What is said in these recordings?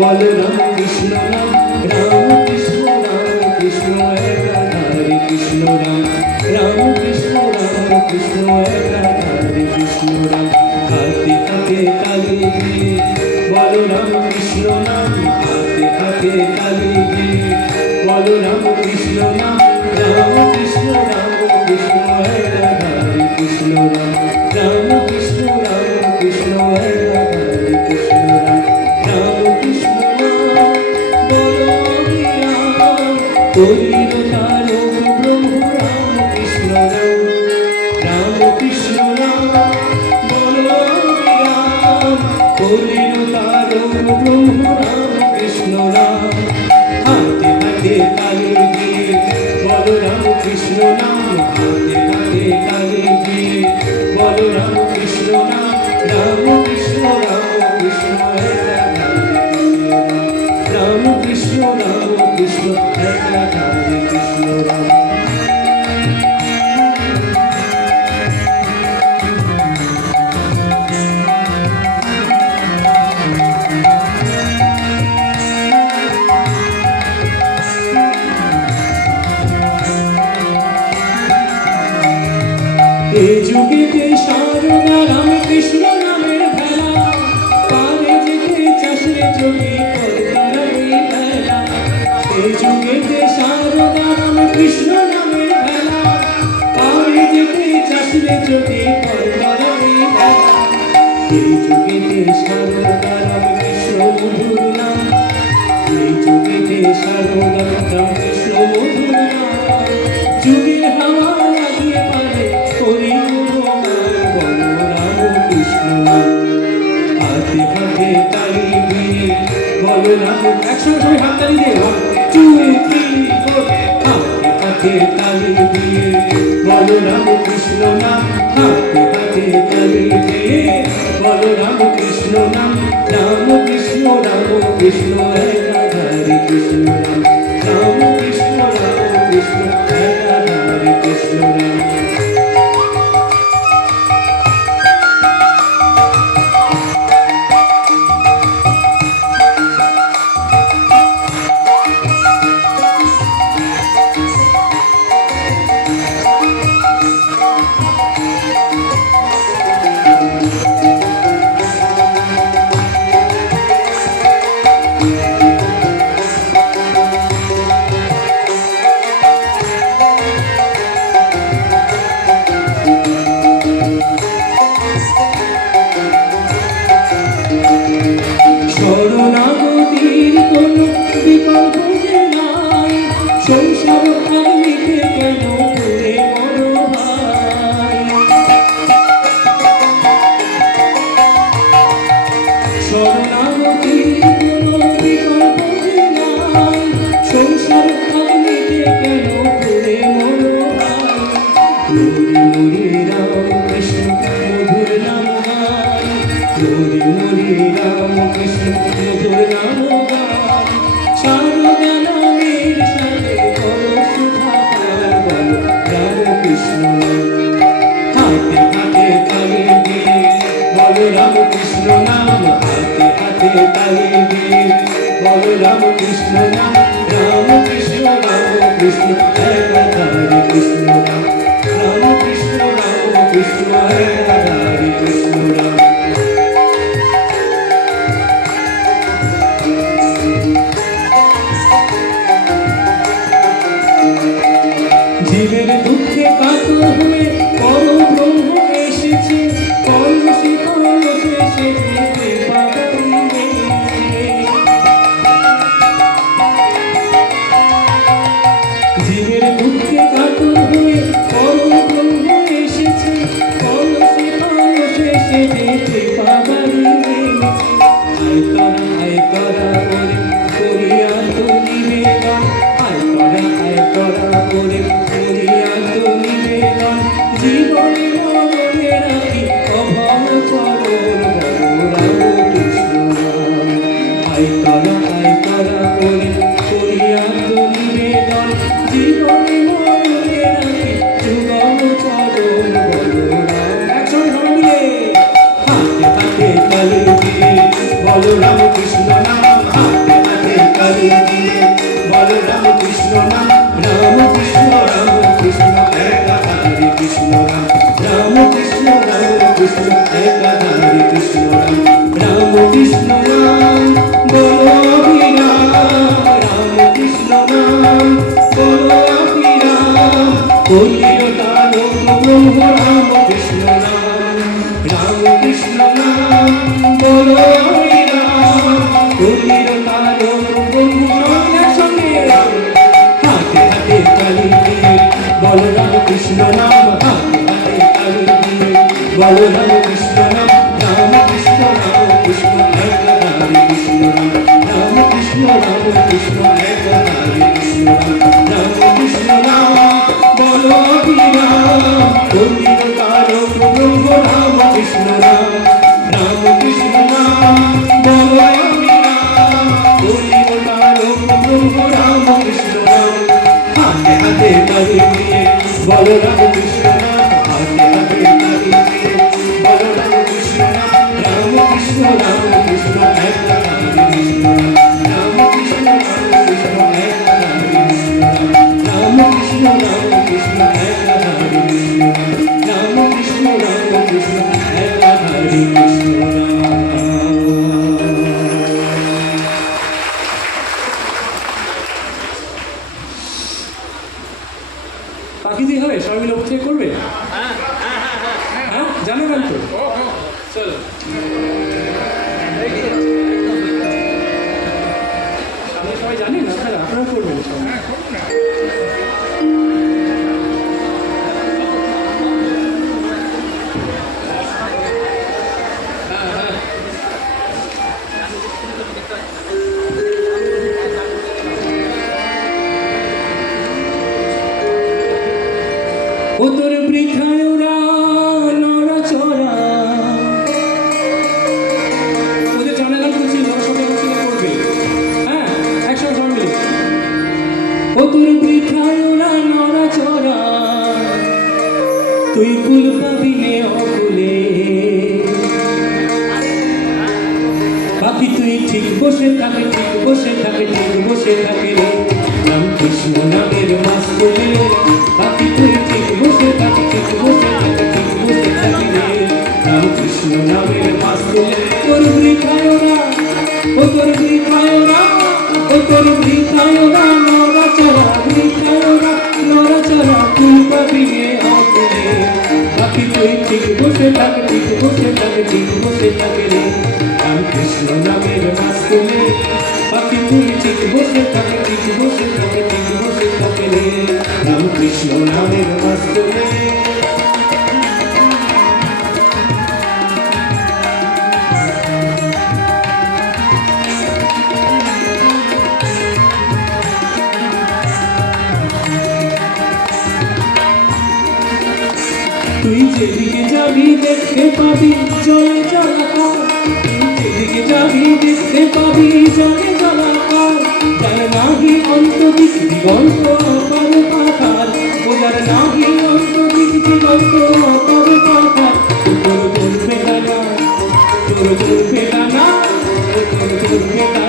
বলে রাম কৃষ্ণ রাম রাম কৃষ্ণ রাম, কৃষ্ণ একাধারে কৃষ্ণ রাম। রাম কৃষ্ণ রাম, কৃষ্ণ একাধারে কৃষ্ণ রাম। কাঁদতে কাঁদতে কালিয়ে বলো রাম কৃষ্ণ নাম কাঁদতে কাঁদতে কালিয়ে বলো রাম কৃষ্ণ নাম রাম কৃষ্ণ রাম, কৃষ্ণ একাধারে কৃষ্ণ রাম। রাম কৃষ্ণ রাম, কৃষ্ণ একাধারে কৃষ্ণ কৃষ্ণ নাম হাতে হাতে তালি দিয়ে বলো একসঙ্গে সবাই হাত তালি দিয়ে টু থ্রি ফোর হাতে হাতে তালি দিয়ে বলো রাম কৃষ্ণ নাম। হাতে হাতে তালি দিয়ে বলো রাম কৃষ্ণ নাম। রাম কৃষ্ণ রাম কৃষ্ণ হরি হরি রাম কৃষ্ণ মধুর নাম গাই হরি হরি রাম কৃষ্ণ মধুর নাম গাই সারদা নামের সাথে করো সুধাকার বলো রাম কৃষ্ণ হাতে হাতে তালি দিয়ে বলো রাম কৃষ্ণ নাম হাতে হাতে তালি দিয়ে বলো রাম কৃষ্ণ নাম রাম কৃষ্ণ রাম কৃষ্ণ কৃষ্ণ রাম রাম কৃষ্ণ রাম বলরাম কৃষ্ণ নাম, হাতে হাতে কালি দিয়ে বলরাম কৃষ্ণ নাম, রাম কৃষ্ণ রাম কৃষ্ণ একা হরে কৃষ্ণ রাম রাম কৃষ্ণ রাম কৃষ্ণ একা হরে কৃষ্ণ রাম রাম কৃষ্ণ রাম বলো রাম রাম কৃষ্ণ রাম দিয়ে বল রাম কৃষ্ণ নাম হাতে হাতে তালি দিয়ে বল রাম কৃষ্ণ নাম রাম কৃষ্ণ রাম কৃষ্ণ হরে কৃষ্ণ রাম কৃষ্ণ রাম কৃষ্ণ হরে কৃষ্ণ রাম রাম কলির তারক রাম কৃষ্ণ রাম রাম কৃষ্ণ রাম বল হরি রাম কলির তারক ব্রহ্ম রাম কৃষ্ণ রাম হাতে হাতে তালি দিয়ে বল রাম يعني، أنا أعرف তুই কুল পাবি নে অকুলে। বাকি তুই ঠিক বসে থাকে ঠিক বসে থাকে ঠিক বসে থাকে রে। রাম কৃষ্ণ নামের মাস্তুলে বাকি তুই ঠিক বসে থাকে ঠিক বসে থাকে ঠিক বসে থাকে রে। রাম কৃষ্ণ নামের মাস্তুলে তোর বৃথায় ওরা ও তোর বৃথায় ওরা ও তোর বৃথায় ওরা বসে থাকে ঠিক বসে থাকে ঠিক বসে থাকে রে। রাম কৃষ্ণ নামের মাস্তুলে বাকি তুই ঠিক বসে থাকে ঠিক বসে থাকে ঠিক বসে থাকে রে। রাম কৃষ্ণ নামের মাস্তুলে তুই যেদিকে যাবি দেখতে পাবি জলে জলাকার যেদিকে যাবি দেখতে পাবি জলে জলাকার যার নাহি অন্ত দিগন্ত অপার পাতার ও যার নাহি অন্ত দিগন্ত অপার পাতার তোর চলবে ডানা তোর চলবে ডানা তোর চলবে ডানা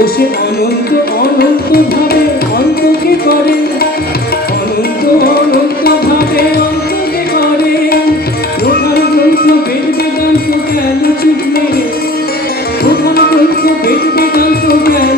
ও সে অনন্ত অনন্ত ভাবে অন্তকে করে। অনন্ত অনন্ত ভাবে অন্তকে করে। প্রধান গ্রন্থ বেদ বেদান্ত জ্ঞান মেরে প্রধান গ্রন্থ বেদ বেদান্ত জ্ঞান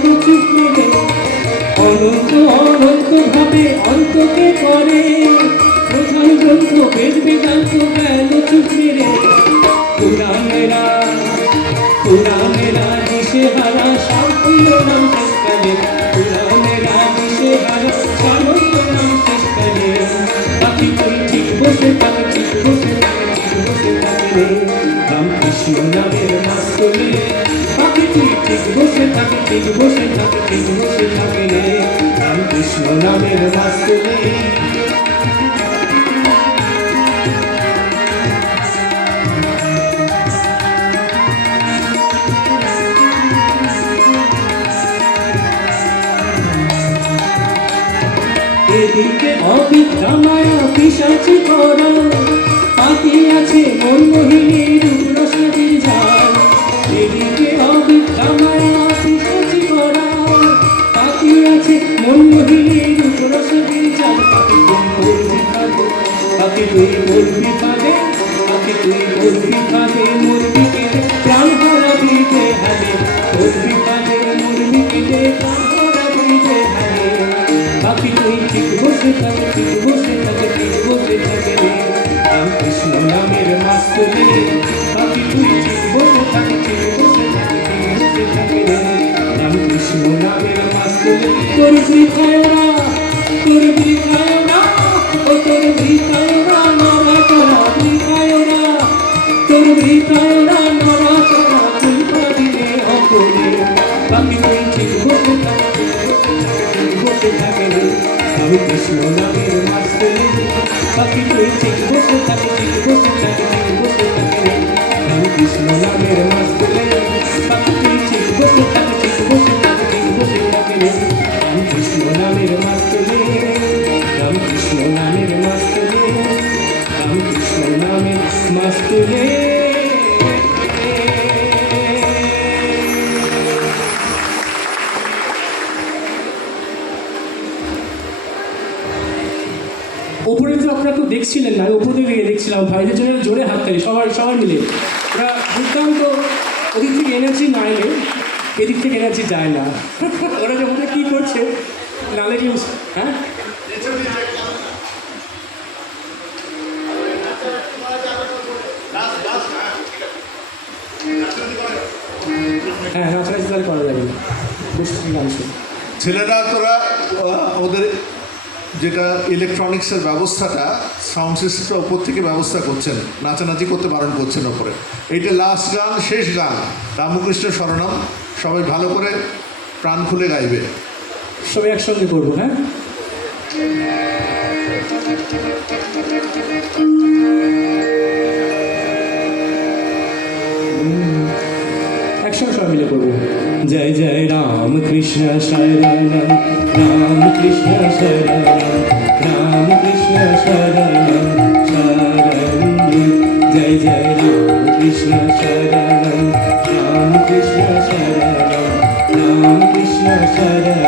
কেউ বসে থাকে কেউ বসে থাকে রে রামকৃষ্ণ নামের বাঁচতে নেই এদিকে অবিক্রমায় পিসাচি কর পাতি আছে মন মোহিনীর রূপ Thank you. আমরা দুর্দান্ত ওদিক থেকে এনার্জি মাইনে এদিক থেকে এনার্জি যায় না। ওরা যখন কী করছে নালের ইউজ হ্যাঁ? হ্যাঁ, হ্যাঁ রাফরাইজ করা যাবে। না ছেলেরা তোরা ওদের যেটা ইলেকট্রনিক্সের ব্যবস্থাটা সাউন্ড সিস্টেমটা ওপর থেকে ব্যবস্থা করছেন, নাচানাচি করতে বারণ করছেন ওপরে। এইটা লাস্ট গান, শেষ গান। রামকৃষ্ণ স্মরণম সবাই ভালো করে প্রাণ খুলে গাইবে। সবাই একসঙ্গে করব হ্যাঁ? একসঙ্গে সবাই মিলে করব। जय जय राम कृष्ण शरणं राम कृष्ण शरणं राम कृष्ण शरणं शरणं जय जय राम कृष्ण शरणं राम कृष्ण शरणं राम कृष्ण शरणं